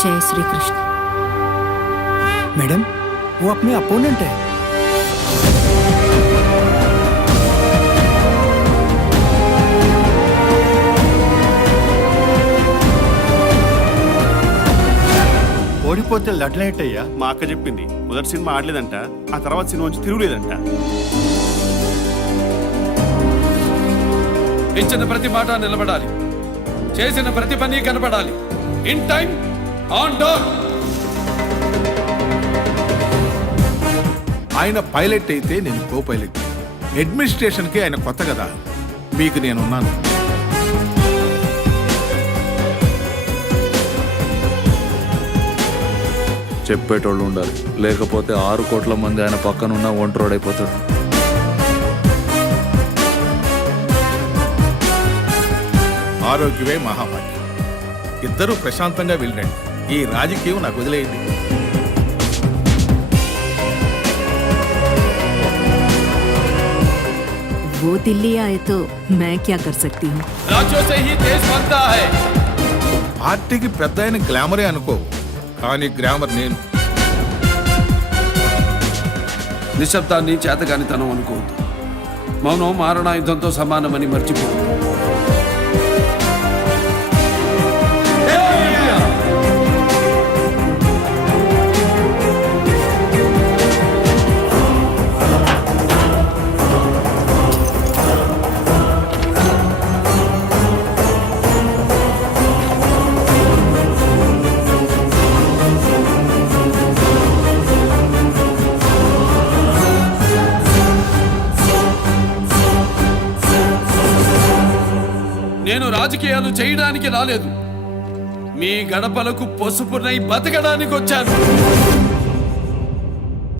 जय श्री कृष्ण। मैडम, वो अपने अपोनेंट है। ఓడిపోతే లడ్లైట్ మా అక్క చెప్పింది. మొదటి సినిమా ఆడలేదంట, ఆ తర్వాత సినిమా నుంచి తిరుగులేదంట. ఇచ్చిన ప్రతి మాట నిలబడాలి, చేసిన ప్రతి పని కనపడాలి. In time, on dot. ఆయన పైలట్ అయితే నేను కో పైలట్. అడ్మినిస్ట్రేషన్కి ఆయన కొత్త కదా, మీకు నేనున్నాను. చెప్పేటోళ్ళు ఉండాలి, లేకపోతే 6 కోట్ల మంది ఆయన పక్కనున్న ఒంటరోడైపోతాడు. ఆరోగ్యమే మహాభాగ్యం. ఇద్దరూ ప్రశాంతంగా వెళ్ళండి. ఈ రాజకీయం నాకు వదిలేయండి. वो दिल्ली आए तो मैं क्या कर सकती हूँ। राज्यों से ही देश बनता है. పార్టీకి పెద్ద ఆయన గ్లామరే అనుకో, కానీ గ్లామర్ నేను. నిశ్శబ్దాన్ని చేతగానితనం అనుకోవద్దు. మౌనం మారణాయుధంతో సమానమని మర్చిపోవద్దు. నేను రాజకీయాలు చేయడానికి రాలేదు, మీ గడపలకు పసుపునై బతకడానికి వచ్చాను.